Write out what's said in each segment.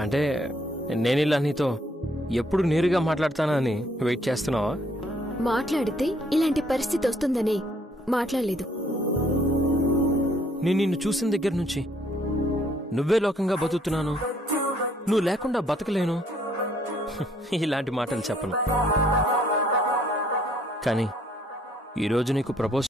అంటే నేనిలా నీతో ఎప్పుడు నేరుగా మాట్లాడతానా అని వెయిట్ చేస్తున్నావా? మాట్లాడితే ఇలాంటి పరిస్థితి వస్తుందనే మాట్లాడలేదు. నేను నిన్ను చూసిన దగ్గర నుంచి నువ్వే లోకంగా బతుకుతున్నాను, నువ్వు లేకుండా బతకలేను ఇలాంటి మాటలు చెప్పను. కానీ ఈరోజు నీకు ప్రపోజ్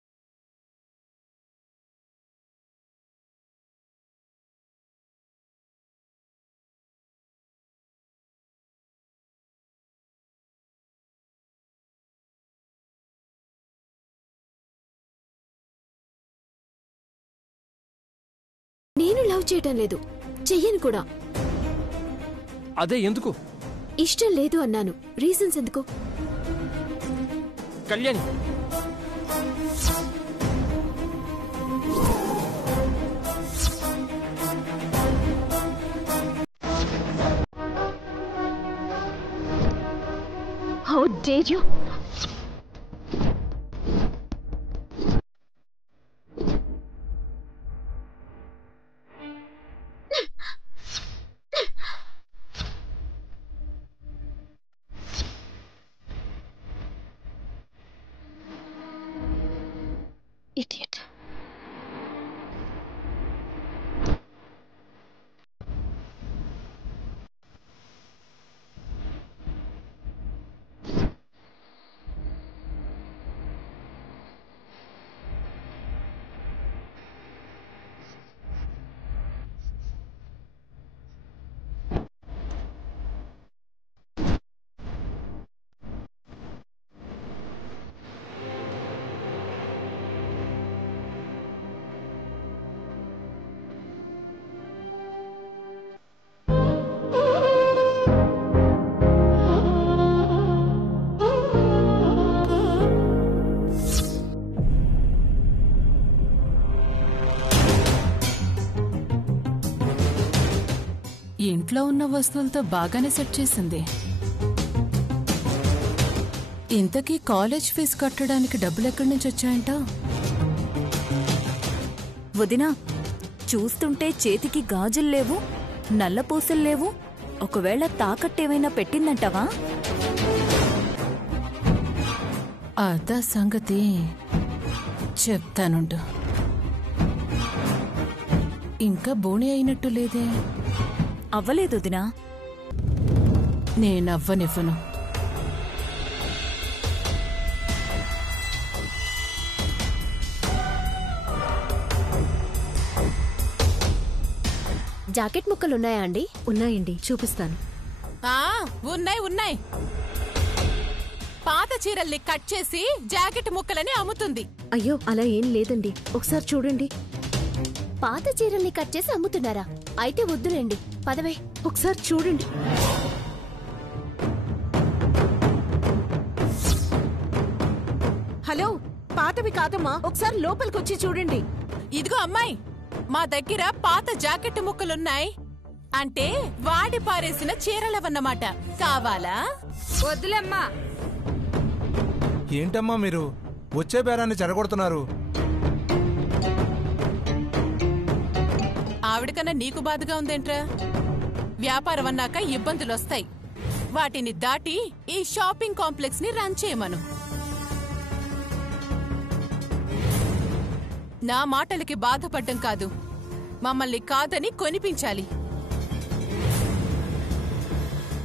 నేను లవ్ చేయటం లేదు, చెయ్యను కూడా. అదే ఎందుకు? ఇష్టం లేదు అన్నాను. రీజన్స్ ఎందుకు? Kalyani, How dare you? Idiot. ఇంట్లో ఉన్న వస్తువులతో బాగానే సెట్ చేసింది. ఇంతకీ కాలేజ్ ఫీజు కట్టడానికి డబ్బులు ఎక్కడి నుంచి వచ్చాయంట? వదినా, చూస్తుంటే చేతికి గాజులు లేవు, నల్లపూసలు లేవు. ఒకవేళ తాకట్టేమైనా పెట్టిందంటావా? అదా సంగతి, చెప్తానుండు. ఇంకా బోణి అయినట్టు లేదే. అవ్వలేదు వదినా. నేనవ్వనివ్వను. జాకెట్ ముక్కలున్నాయా అండి? ఉన్నాయండి, చూపిస్తాను. ఉన్నాయి. పాత చీరల్ని కట్ చేసి జాకెట్ ముక్కలని అమ్ముతుంది. అయ్యో, అలా ఏం లేదండి, ఒకసారి చూడండి. పాత చీరల్ని కట్ చేసి అమ్ముతున్నారా? అయితే వద్దులేండి, పదవే. ఒకసారి చూడండి. హలో, పాతవి కాదమ్మా, ఒకసారి లోపలికొచ్చి చూడండి. ఇదిగో అమ్మాయి, మా దగ్గర పాత జాకెట్ ముక్కలున్నాయి. అంటే వాడి పారేసిన చీరలవన్నమాట. కావాలా? వద్దులేమ్మా. ఏంటమ్మా మీరు వచ్చే బేరాన్ని చెడగొడుతున్నారు? ఆవిడకన్నా నీకు బాధగా ఉందేంట్రా? వ్యాపారం అన్నాక ఇబ్బందులొస్తాయి. వాటిని దాటి ఈ షాపింగ్ కాంప్లెక్స్ ని రన్ చేయమను. నా మాటలకి బాధపడ్డం కాదు, మమ్మల్ని కాదని కొనిపించాలి.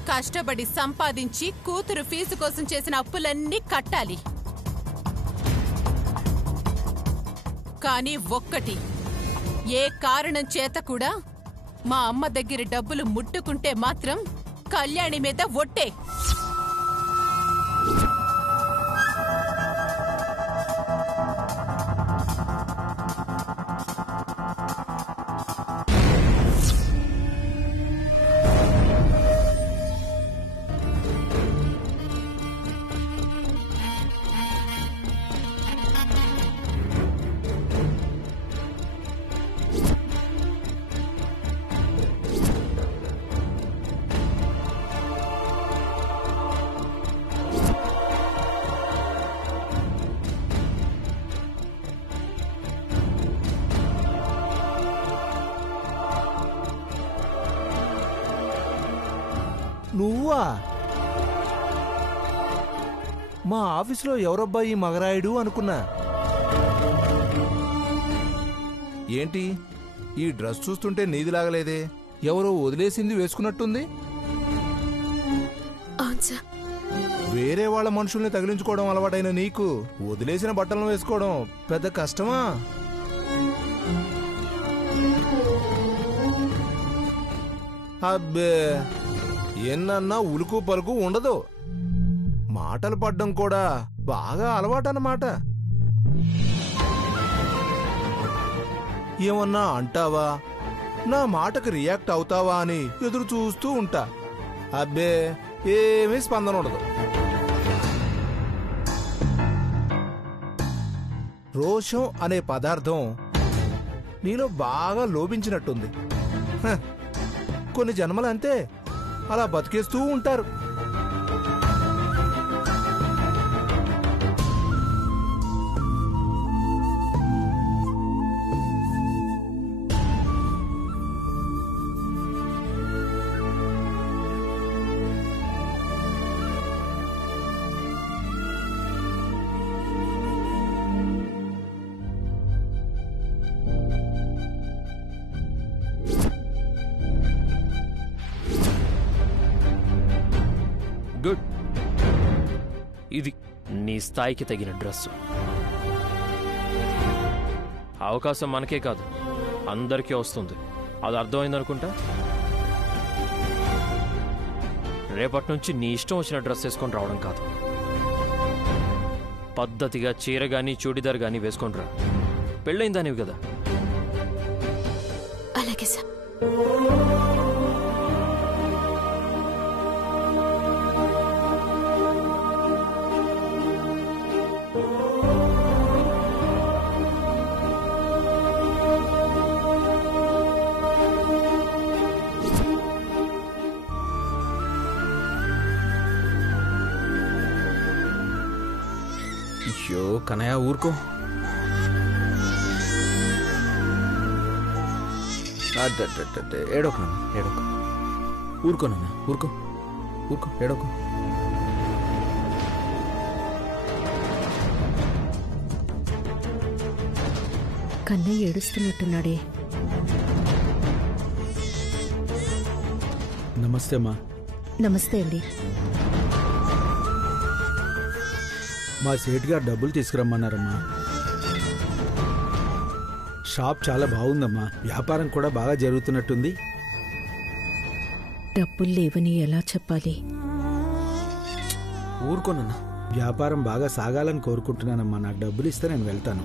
కష్టపడి సంపాదించి కూతురు ఫీజు కోసం చేసిన అప్పులన్నీ కట్టాలి. కానీ ఒక్కటి, ఏ కారణం చేత కూడా మా అమ్మ దగ్గర డబ్బులు ముట్టుకుంటే మాత్రం కళ్యాణి మీద ఒట్టే. నువ్వా? మా ఆఫీసులో ఎవరబ్బా ఈ మగరాయుడు అనుకున్నా. ఏంటి ఈ డ్రెస్ చూస్తుంటే నీదిలాగలేదే, ఎవరో వదిలేసింది వేసుకున్నట్టుంది. అవును సార్. వేరే వాళ్ళ మనుషుల్ని తగిలించుకోవడం అలవాటైన నీకు వదిలేసిన బట్టలను వేసుకోవడం పెద్ద కష్టమా? అబ్బే, ఎన్నన్నా ఉలుకు పలుకు ఉండదు. మాటలు పడ్డం కూడా బాగా అలవాటన్నమాట. ఏమన్నా అంటావా, నా మాటకు రియాక్ట్ అవుతావా అని ఎదురు చూస్తూ ఉంటా. అబ్బే, ఏమీ స్పందన ఉండదు. రోషం అనే పదార్థం నీలో బాగా లోపించినట్టుంది. కొన్ని జన్మలంతే అలా బతికేస్తూ ఉంటారు. గుడ్. ఇది నీ స్థాయికి తగిన డ్రెస్సు. అవకాశం మనకే కాదు, అందరికీ వస్తుంది. అది అర్థమైందనుకుంటా. రేపటి నుంచి నీ ఇష్టం వచ్చిన డ్రెస్ వేసుకొని రావడం కాదు, పద్ధతిగా చీర గాని చూడిదార్ గాని వేసుకొని రా. పెళ్ళైందానివి కదా. అలాగే సార్. అయ్యో కనయ్య, ఊరుకో. ఏడోకు నాన్న, ఏడోకు. ఊరుకో నాన్న, ఊరుకో ఊరుకో, ఏడోకు. కన్నయ్య ఏడుస్తున్నట్టున్నాడే. నమస్తే అమ్మా. నమస్తే అండి. మా సేట్ గారు డబ్బులు తీసుకురమ్మన్నారమ్మా. షాప్ చాలా బాగుందమ్మా, వ్యాపారం కూడా బాగా జరుగుతున్నట్టుంది. డబ్బులు లేవని ఎలా చెప్పాలి? ఊరుకోనన్నా, వ్యాపారం బాగా సాగాలని కోరుకుంటున్నానమ్మా. నాకు డబ్బులు ఇస్తే నేను వెళ్తాను.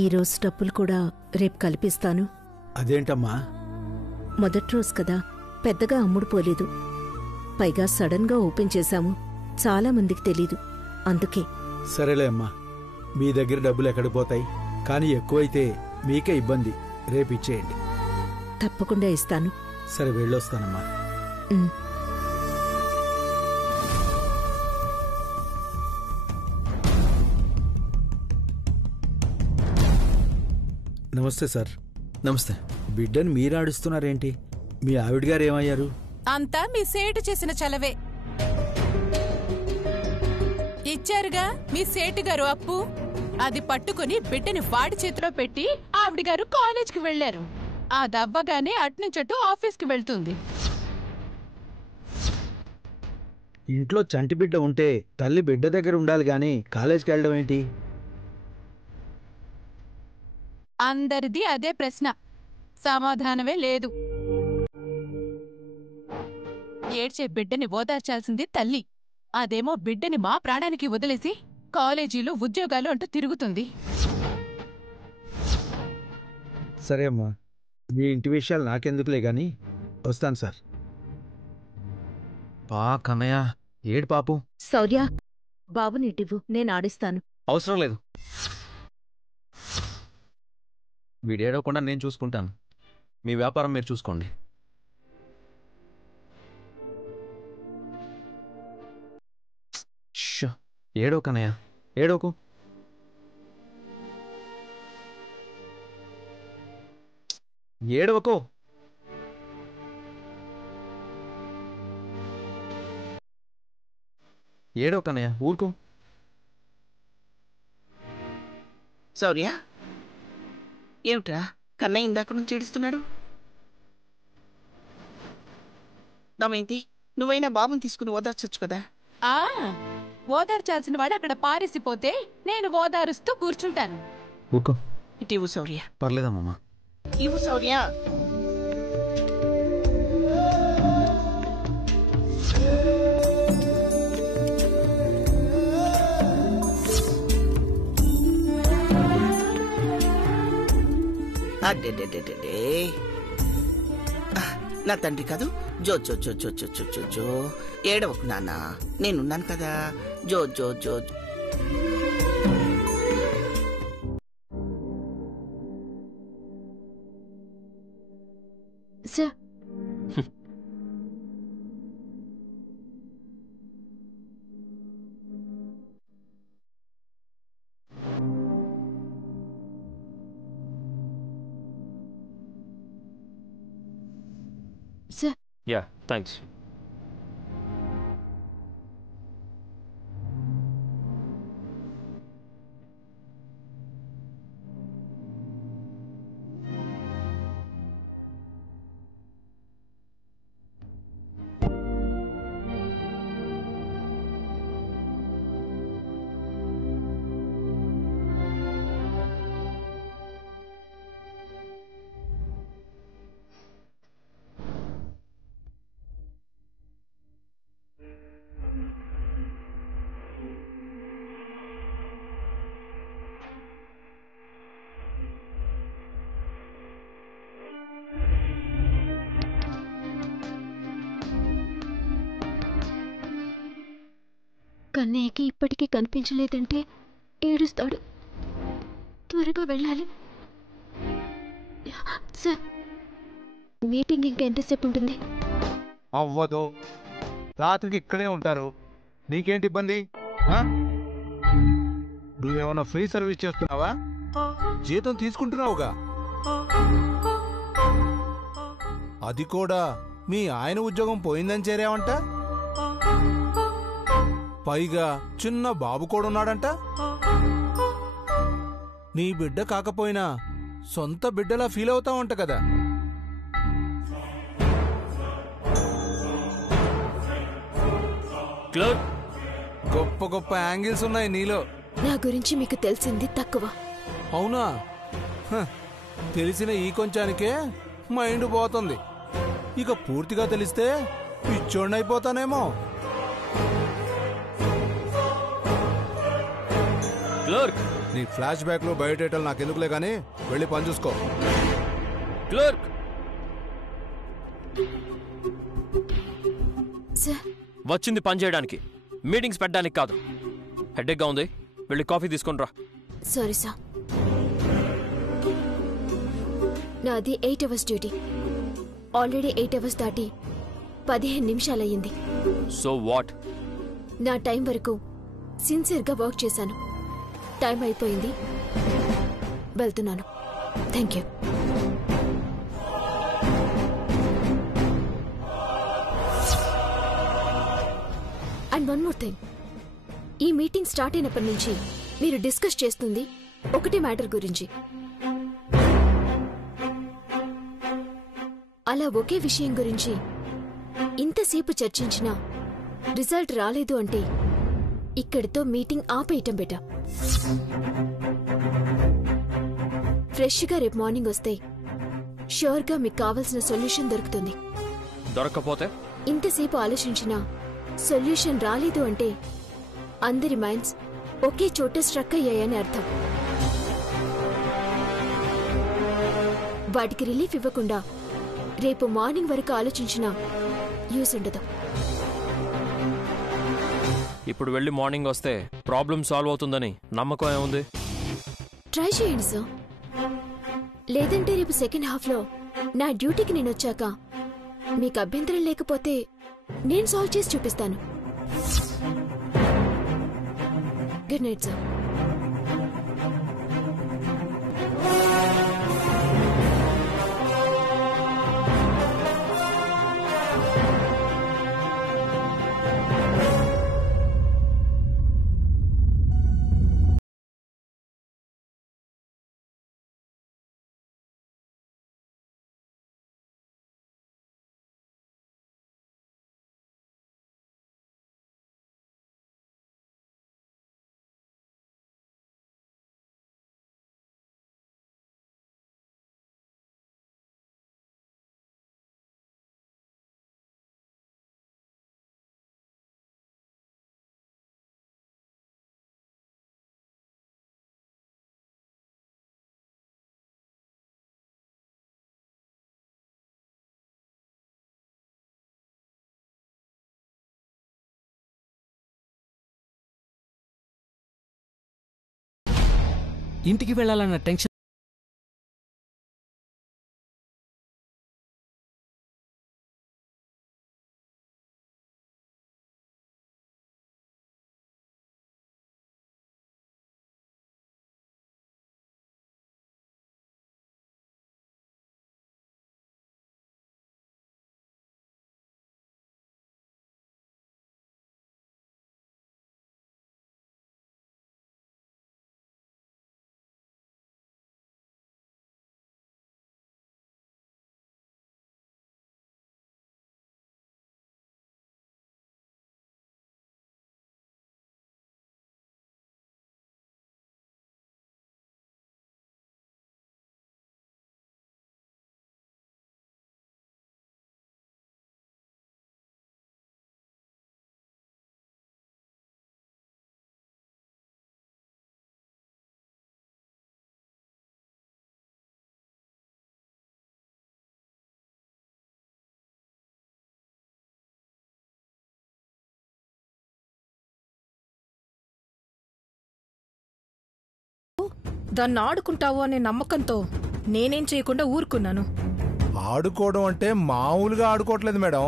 ఈ రోజు డబ్బులు కూడా రేపు కల్పిస్తాను. అదేంటమ్మా? మొదటి రోజు కదా, పెద్దగా అమ్ముడు పోలేదు. పైగా సడన్ గా ఓపెన్ చేశాము, చాలా మందికి తెలీదు, అందుకే. సరేలే అమ్మా, మీ దగ్గర డబ్బులు ఎక్కడ పోతాయి, కానీ ఎక్కువైతే మీకే ఇబ్బంది. రేపు ఇచ్చేయండి. తప్పకుండా ఇస్తాను. సరే, వెళ్ళొస్తానమ్మా. ఉమ్. నమస్తే సార్. నమస్తే. బిడ్డను మీరు ఆడిస్తున్నారేంటి? మీ ఆవిడ గారు ఏమయ్యారు? అంతా మీ సేటు చేసిన చలవే. ఇచ్చారుగా మీ సేటు గారు అప్పు, అది పట్టుకుని బిడ్డని వాడి చేతిలో పెట్టి ఆవిడ గారు కాలేజ్కి వెళ్లారు. అది అవ్వగానే అట్నుంచట్టు ఆఫీస్కి వెళ్తుంది. ఇంట్లో చంటి బిడ్డ ఉంటే తల్లి బిడ్డ దగ్గర ఉండాలి గాని కాలేజ్కి వెళ్ళడం ఏంటి? అందరిది అదే ప్రశ్న, సమాధానమే లేదు. ఏడ్చే బిడ్డని ఓదార్చాల్సింది తల్లి, అదేమో బిడ్డని మా ప్రాణానికి వదిలేసి కాలేజీలు ఉద్యోగాలు అంటూ తిరుగుతుంది. సరే అమ్మా, మీ ఇంటి విషయాలు నాకెందుకులే గాని వస్తాను సార్. కన్నయ్య, ఏడు పాపు. శౌర్య, బాబునిటివ్వు, నేను ఆడిస్తాను. అవసరం లేదు, వీడేడవకుండా నేను చూసుకుంటాను. మీ వ్యాపారం మీరు చూసుకోండి. ఏడో కన్నయ్య, ఏడోకు. ఏడవకో. ఏడో కన్నయ్య ఊరుకో. శౌర్య, ఏమిట్రా కన్నయ్య ఇందాక నుంచి ఏడుస్తున్నాడు? దమయంతి, నువ్వైనా బాబుని తీసుకుని ఓదార్చొచ్చు కదా. ఆ ఓదార్చాల్సిన వాడు అక్కడ పారేసిపోతే నేను ఓదారుస్తూ కూర్చుంటాను. ఊరుకో. ఇటీవు శౌర్య. పర్లేదమ్మా. ఇవ్వు శౌర్య. అడ్డే నా తండ్రి కాదు. జో జో జో జో జో జో జో జో ఏడవకు నాన్న, నేనున్నాను కదా. జో జో జో జో. Sir sir ya thanks. కన్నయ్యకి ఇప్పటికీ కనిపించలేదంటే ఏడుస్తాడు. త్వరగా వెళ్ళాలి. సార్, మీటింగ్ ఇంకా ఎంతసేపు ఉంటుంది? అవ్వదు, రాత్రికి ఇక్కడే ఉంటారు. నీకేంటి ఇబ్బంది? నువ్వేమన్నా ఫ్రీ సర్వీస్ చేస్తున్నావా? జీతం తీసుకుంటున్నావుగా. అది కూడా మీ ఆయన ఉద్యోగం పోయిందని చేరావంట. పైగా చిన్న బాబు కూడా ఉన్నాడంట. నీ బిడ్డ కాకపోయినా సొంత బిడ్డలా ఫీల్ అవుతావంట కదా. గొప్ప గొప్ప యాంగిల్స్ ఉన్నాయి నీలో. నా గురించి మీకు తెలిసింది తక్కువ. అవునా? తెలిసిన ఈ కొంచానికే మైండ్ పోతుంది. ఇక పూర్తిగా తెలిస్తే పిచ్చోడినైపోతానేమో. క్లర్క్, నీ ఫ్లాష్ బ్యాక్ లో బయోడేటాలు నాకెందుకులే గానీ వెళ్ళి పని చూసుకో. క్లర్క్. సార్, వచ్చింది పని చేయడానికి, మీటింగ్స్ పెట్టడానికి కాదు. హెడేక్గా ఉంది, వెళ్ళి కాఫీ తీసుకొని రా. సారీ సార్, నాది 8 hours డ్యూటీ. ఆల్రెడీ 8 hours దాటి 15 నిమిషాలయ్యింది. So what? నా టైం వరకు సిన్సియర్గా వర్క్ చేశాను. టైం అయిపోయింది, వెళ్తున్నాను. Thank you. And one more thing, ఈ మీటింగ్ స్టార్ట్ అయినప్పటి నుంచి మీరు డిస్కస్ చేస్తుంది ఒకటే మ్యాటర్ గురించి. అలా ఒకే విషయం గురించి ఇంతసేపు చర్చించినా రిజల్ట్ రాలేదు అంటే ఇక్కడితో మీటింగ్ ఆపేయటం బెటర్. ఫ్రెష్గా రేపు మార్నింగ్ వస్తే ష్యూర్గా మీకు కావాల్సిన సొల్యూషన్ దొరుకుతుంది. దొరకకపోతే? ఇంతసేపు ఆలోచించినా సొల్యూషన్ రాలేదు అంటే అందరి మైండ్స్ ఒకే చోట స్ట్రక్ అయ్యాయని అర్థం. వాటికి రిలీఫ్ ఇవ్వకుండా రేపు మార్నింగ్ వరకు ఆలోచించినా యూస్ ఉండదు. ఇప్పుడు వెళ్ళి మార్నింగ్ వస్తే ప్రాబ్లం సాల్వ్ అవుతుందని నమ్మకం ఏముంది? ట్రై చేయండి సార్. లేదంటే రేపు సెకండ్ హాఫ్లో నా డ్యూటీకి నేను వచ్చాక మీకు అభ్యంతరం లేకపోతే నేను సాల్వ్ చేసి చూపిస్తాను. Good night sir. ఇంటికి వెళ్ళాలన్న టెన్షన్. దాన్ని ఆడుకుంటావు అనే నమ్మకంతో నేనేం చేయకుండా ఊరుకున్నాను. ఆడుకోవడం అంటే మామూలుగా ఆడుకోవట్లేదు మేడం.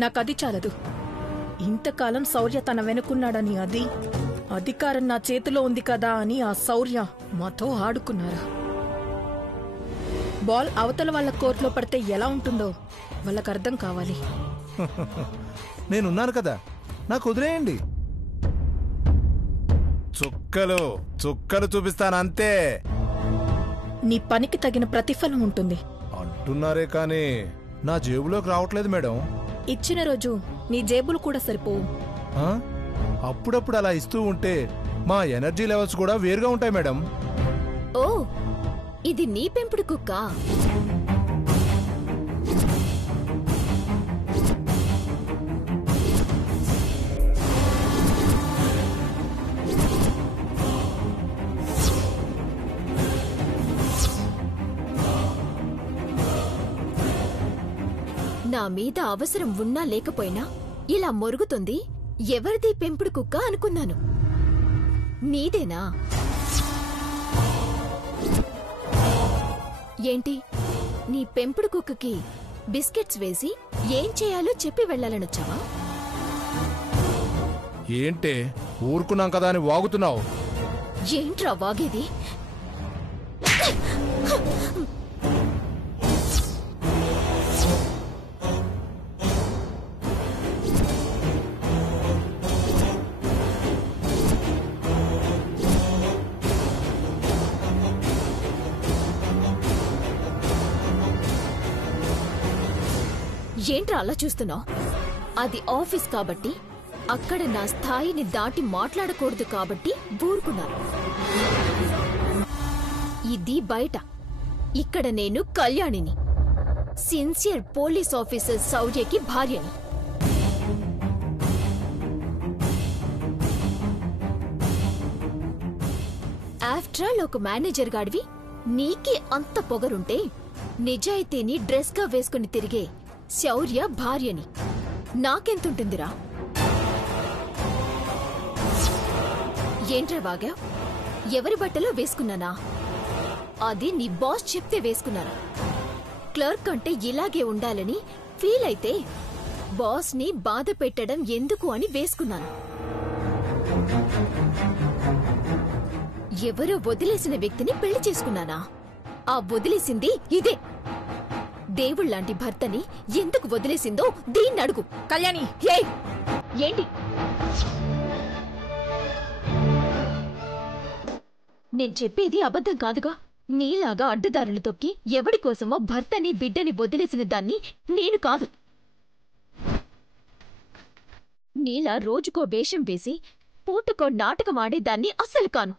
నాకది చాలదు. ఇంతకాలం శౌర్య తన వెనుకున్నాడని, అది అధికారం నా చేతిలో ఉంది కదా అని ఆ శౌర్య మాతో ఆడుకున్నారు. బాల్ అవతల వాళ్ళ కోర్టులో పడితే ఎలా ఉంటుందో వాళ్ళకు అర్థం కావాలి. నేనున్నాను కదా, నాకు వదిలేయండి. చుక్కలు చుక్కలు చూపిస్తానంతే. నీ పనికి తగిన ప్రతిఫలం ఉంటుంది అంటున్నారే కానీ నా జేబులోకి రావట్లేదు మేడం. ఇచ్చిన రోజు నీ జేబులు కూడా సరిపోవు. అప్పుడప్పుడు అలా ఇస్తూ ఉంటే మా ఎనర్జీ లెవెల్స్ కూడా వేరుగా ఉంటాయి మేడం. ఓ, ఇది నీ పెంపుడు కుక్క? నా మీద అవసరం ఉన్నా లేకపోయినా ఇలా మొరుగుతుంది. ఎవరిది పెంపుడు కుక్క అనుకున్నాను. నీదేనా? ఏంటి, నీ పెంపుడు కుక్కకి బిస్కెట్స్ వేసి ఏం చేయాలో చెప్పి వెళ్లాలనొచ్చావా? ఏంటే ఊరుకున్నాం కదా అని వాగుతున్నావు? ఏంట్రా వాగేది? ఏంట్రా అలా చూస్తున్నావు? అది ఆఫీస్ కాబట్టి, అక్కడ నా స్థాయిని దాటి మాట్లాడకూడదు కాబట్టి ఊరుకున్నాను. ఇది బయట. ఇక్కడ నేను కళ్యాణిని, సిన్సియర్ పోలీస్ ఆఫీసర్ శౌర్యకి భార్యని. ఆఫ్టర్ ఆల్ ఒక మేనేజర్ గాడివి నీకే అంత పొగరుంటే, నిజాయితీని డ్రెస్ గా వేసుకుని తిరిగే శౌర్య భార్యని నాకెంతుంటుందిరా? ఏంట్రా బాగా? ఎవరి బట్టలో వేసుకున్నానా? అది నీ బాస్ చెప్తే వేసుకున్నాను. క్లర్క్ అంటే ఇలాగే ఉండాలని ఫీల్ అయితే బాస్ ని బాధ పెట్టడం ఎందుకు అని వేసుకున్నాను. ఎవరో వదిలేసిన వ్యక్తిని పెళ్లి చేసుకున్నానా? ఆ వదిలేసింది ఇదే. దేవుళ్లాంటి భర్తని ఎందుకు వదిలేసిందో దీన్ని అడుగు. కళ్యాణి, ఏంటి? నేను చెప్పేది అబద్ధం కాదుగా. నీలాగా అడ్డదారులు తొక్కి ఎవడి కోసమో భర్తని బిడ్డని వదిలేసిన దాన్ని నేను కాదు. నీలా రోజుకో వేషం వేసి పూటకో నాటకం ఆడేదాన్ని అస్సలు కాను.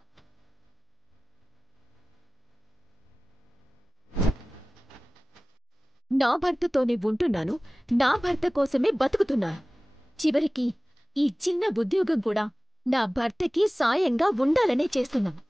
నా భర్తతోనే ఉంటున్నాను, నా భర్త కోసమే బతుకుతున్నాను. చివరికి ఈ చిన్న ఉద్యోగం కూడా నా భర్తకి సాయంగా ఉండాలనే చేస్తున్నాను.